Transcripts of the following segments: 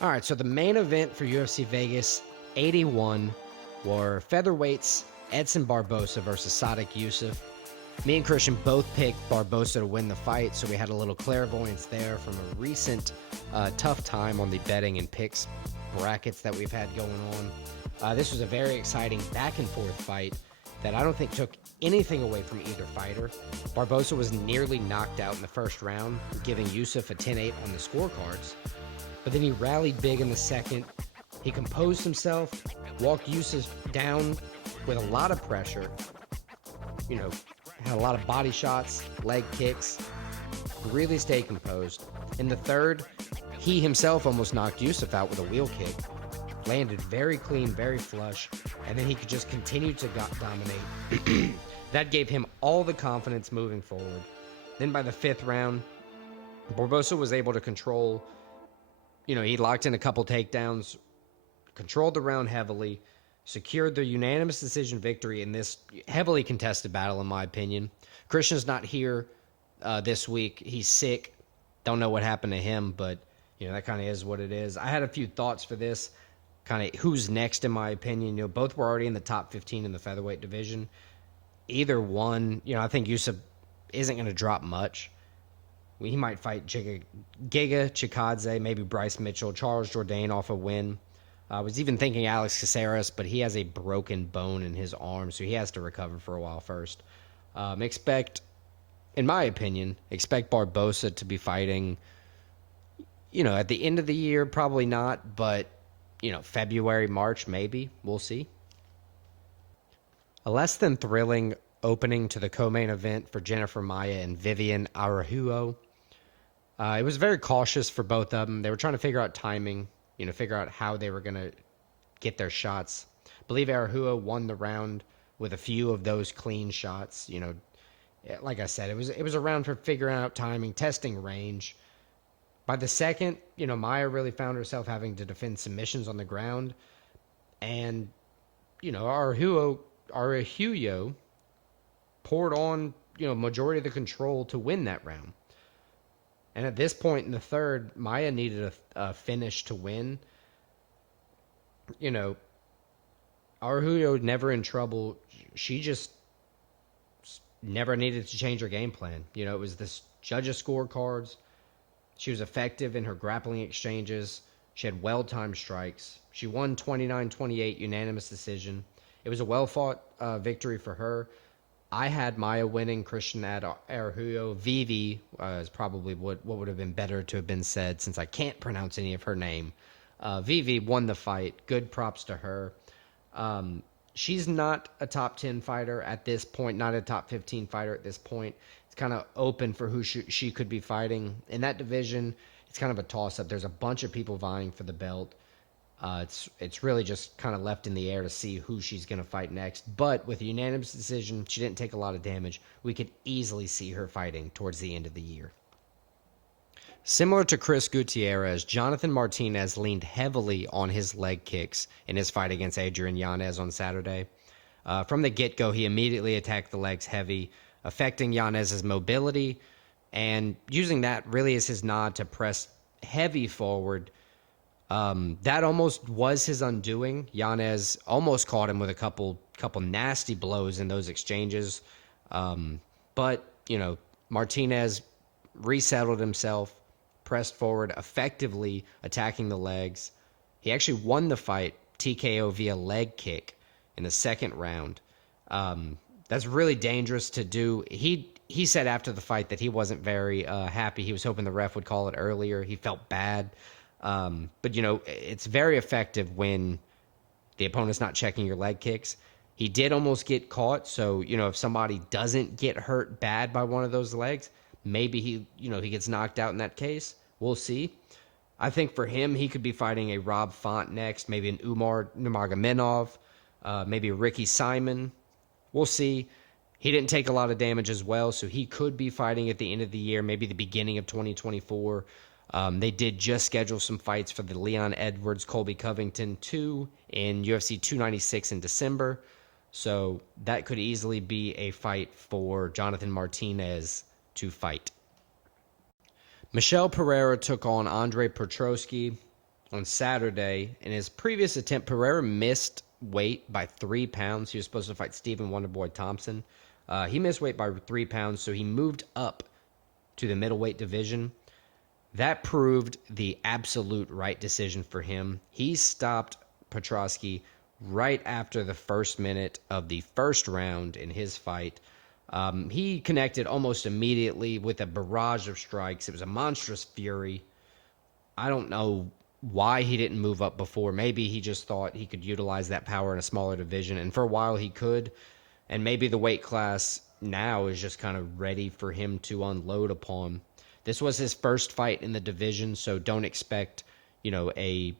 All right, so the main event for UFC Vegas 81 were featherweights Edson Barboza versus Sadiq Yusuff. Me and Christian both picked Barboza to win the fight, so we had a little clairvoyance there from a recent tough time on the betting and picks brackets that we've had going on. This was a very exciting back and forth fight that I don't think took anything away from either fighter. Barboza was nearly knocked out in the first round, giving Yusuff a 10-8 on the scorecards. But then he rallied big in the second. He composed himself, walked Yusuff down with a lot of pressure. Had a lot of body shots, leg kicks, really stayed composed. In the third, he himself almost knocked Yusuff out with a wheel kick. Landed very clean, very flush, and then he could just continue to dominate. That gave him all the confidence moving forward. Then by the fifth round, Barboza was able to control. He locked in a couple takedowns, controlled the round heavily, secured the unanimous decision victory in this heavily contested battle, in my opinion. Christian's not here this week. He's sick. Don't know what happened to him, but that kind of is what it is. I had a few thoughts for this, kind of who's next, in my opinion. Both were already in the top 15 in the featherweight division. Either one, I think Yusuff isn't going to drop much. He might fight Giga Chikadze, maybe Bryce Mitchell, Charles Jourdain off a win. I was even thinking Alex Caceres, but he has a broken bone in his arm, so he has to recover for a while first. In my opinion, expect Barboza to be fighting, at the end of the year, probably not, but, February, March, maybe. We'll see. A less than thrilling opening to the co-main event for Jennifer Maia and Vivian Araújo. It was very cautious for both of them. They were trying to figure out timing, figure out how they were going to get their shots. I believe Araújo won the round with a few of those clean shots. Like I said, it was a round for figuring out timing, testing range. By the second, Maia really found herself having to defend submissions on the ground. And, Araújo poured on, majority of the control to win that round. And at this point in the third, Maia needed a finish to win. Araújo never in trouble. She just never needed to change her game plan. It was this judges' scorecards. She was effective in her grappling exchanges. She had well-timed strikes. She won 29-28 unanimous decision. It was a well-fought victory for her. I had Maia winning, Christian at Araújo. Vivi is probably what would have been better to have been said, since I can't pronounce any of her name. Vivi won the fight. Good props to her. She's not a top 10 fighter at this point, not a top 15 fighter at this point. It's kind of open for who she could be fighting. In that division, it's kind of a toss-up. There's a bunch of people vying for the belt. It's really just kind of left in the air to see who she's going to fight next. But with a unanimous decision, she didn't take a lot of damage. We could easily see her fighting towards the end of the year. Similar to Chris Gutierrez, Jonathan Martinez leaned heavily on his leg kicks in his fight against Adrian Yanez on Saturday. From the get-go, he immediately attacked the legs heavy, affecting Yanez's mobility, and using that really as his nod to press heavy forward. That almost was his undoing. Yanez almost caught him with a couple nasty blows in those exchanges. But Martinez resettled himself, pressed forward, effectively attacking the legs. He actually won the fight TKO via leg kick in the second round. That's really dangerous to do. He said after the fight that he wasn't very happy. He was hoping the ref would call it earlier. He felt bad. But it's very effective when the opponent's not checking your leg kicks. He did almost get caught, so if somebody doesn't get hurt bad by one of those legs, maybe he gets knocked out in that case. We'll see. I think for him, he could be fighting a Rob Font next, maybe an Umar Nurmagomedov, maybe Ricky Simon. We'll see. He didn't take a lot of damage as well, so he could be fighting at the end of the year, maybe the beginning of 2024. They did just schedule some fights for the Leon Edwards, Colby Covington 2 in UFC 296 in December. So that could easily be a fight for Jonathan Martinez to fight. Michel Pereira took on Andre Petroski. on Saturday. In his previous attempt, Pereira missed weight by 3 pounds. He was supposed to fight Stephen Wonderboy Thompson. He missed weight by 3 pounds, so he moved up to the middleweight division. That proved the absolute right decision for him. He stopped Petroski right after the first minute of the first round in his fight. He connected almost immediately with a barrage of strikes. It was a monstrous fury. I don't know why he didn't move up before. Maybe he just thought he could utilize that power in a smaller division, and for a while he could. And maybe the weight class now is just kind of ready for him to unload upon. This was his first fight in the division, so don't expect, a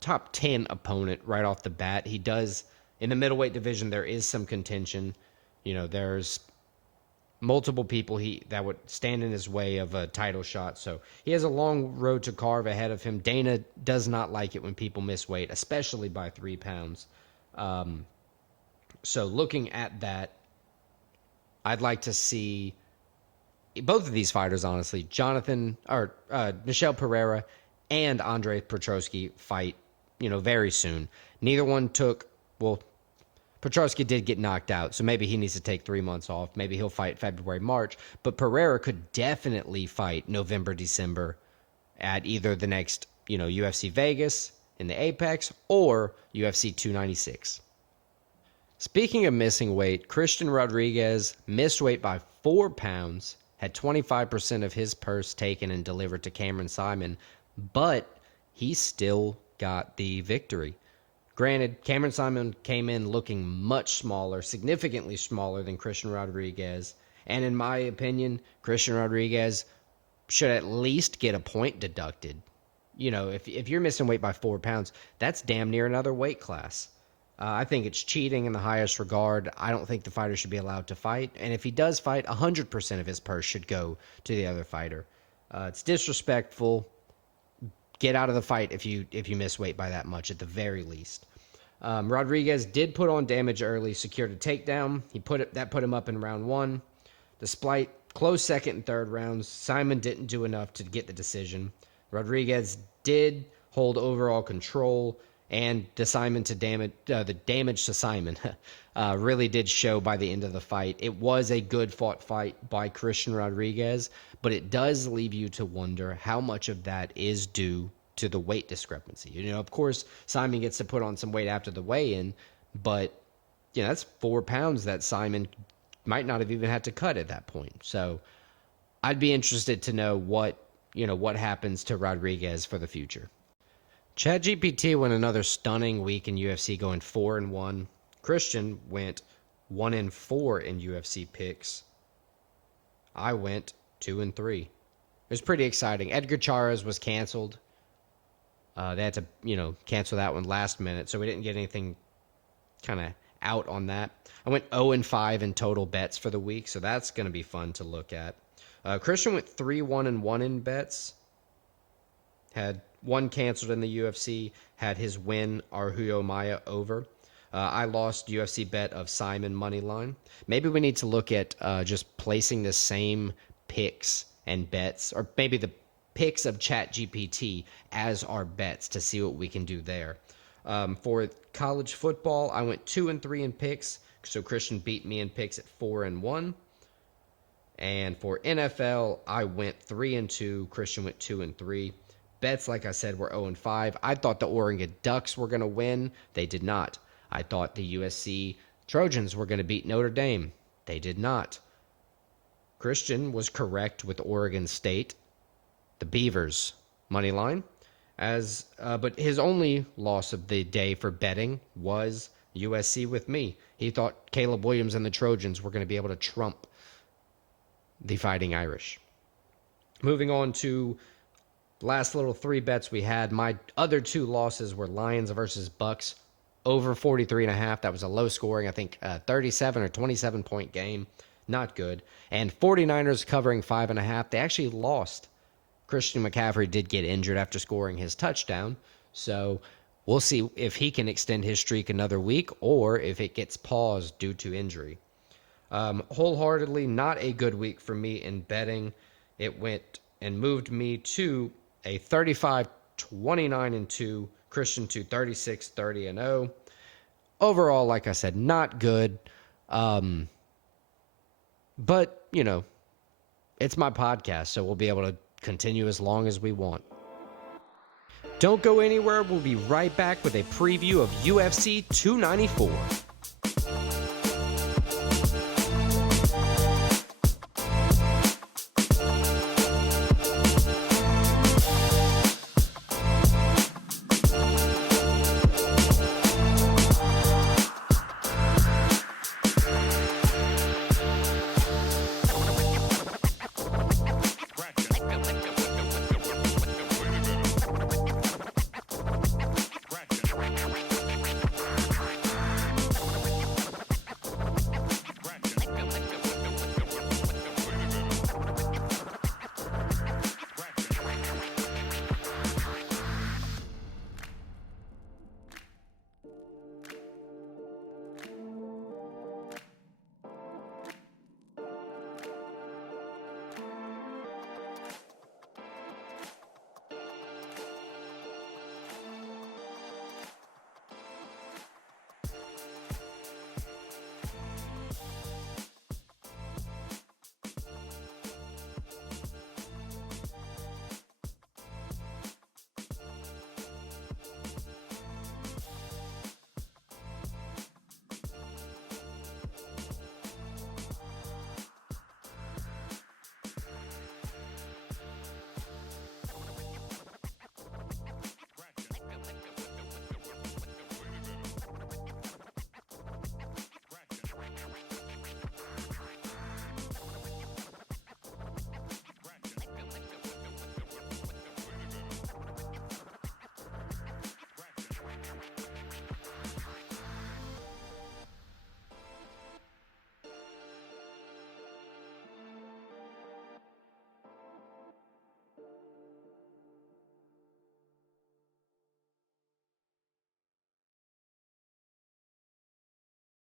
top 10 opponent right off the bat. He does, in the middleweight division, there is some contention. There's multiple people that would stand in his way of a title shot, so he has a long road to carve ahead of him. Dana does not like it when people miss weight, especially by 3 pounds. So looking at that, I'd like to see both of these fighters, honestly, Michel Pereira and Andre Petroski fight, very soon. Neither one Petroski did get knocked out, so maybe he needs to take 3 months off. Maybe he'll fight February, March. But Pereira could definitely fight November, December at either the next, UFC Vegas in the Apex or UFC 296. Speaking of missing weight, Christian Rodriguez missed weight by 4 pounds, had 25% of his purse taken and delivered to Cameron Simon, but he still got the victory. Granted, Cameron Simon came in looking much smaller, significantly smaller than Christian Rodriguez, and in my opinion, Christian Rodriguez should at least get a point deducted. If you're missing weight by 4 pounds, that's damn near another weight class. I think it's cheating in the highest regard. I don't think the fighter should be allowed to fight. And if he does fight, 100% of his purse should go to the other fighter. It's disrespectful. Get out of the fight if you miss weight by that much, at the very least. Rodriguez did put on damage early, secured a takedown. That put him up in round 1. Despite close second and third rounds, Simon didn't do enough to get the decision. Rodriguez did hold overall control, and the damage to Simon really did show by the end of the fight. It was a good fought fight by Christian Rodriguez, but it does leave you to wonder how much of that is due to the weight discrepancy. Of course, Simon gets to put on some weight after the weigh-in, but that's 4 pounds that Simon might not have even had to cut at that point. So I'd be interested to know what happens to Rodriguez for the future. ChatGPT went another stunning week in UFC, going 4-1. Christian went 1-4 in UFC picks. I went 2-3. It was pretty exciting. Edgar Charas was canceled. They had to, cancel that one last minute, so we didn't get anything kind of out on that. I went 0-5 in total bets for the week, so that's going to be fun to look at. Christian went 3-1-1 in bets. Had one canceled in the UFC, had his win, Arhuyo Maya, over. I lost UFC bet of Simon moneyline. Maybe we need to look at just placing the same picks and bets, or maybe the picks of ChatGPT as our bets to see what we can do there. For college football, I went 2-3 in picks, so Christian beat me in picks at 4-1. And for NFL, I went 3-2. Christian went 2-3. Bets, like I said, were 0-5. I thought the Oregon Ducks were going to win. They did not. I thought the USC Trojans were going to beat Notre Dame. They did not. Christian was correct with Oregon State, the Beavers money line, but his only loss of the day for betting was USC with me. He thought Caleb Williams and the Trojans were going to be able to trump the Fighting Irish. Moving on to last little 3 bets we had. My other 2 losses were Lions versus Bucks over 43.5. That was a low scoring, I think 37 or 27 point game. Not good. And 49ers covering 5.5. They actually lost. Christian McCaffrey did get injured after scoring his touchdown. So we'll see if he can extend his streak another week or if it gets paused due to injury. Wholeheartedly, not a good week for me in betting. It went and moved me to a 35 29-2. Christian 2 36-30-0. Overall, like I said, not good. But, you know, it's my podcast, so we'll be able to continue as long as we want. Don't go anywhere. We'll be right back with a preview of UFC 294.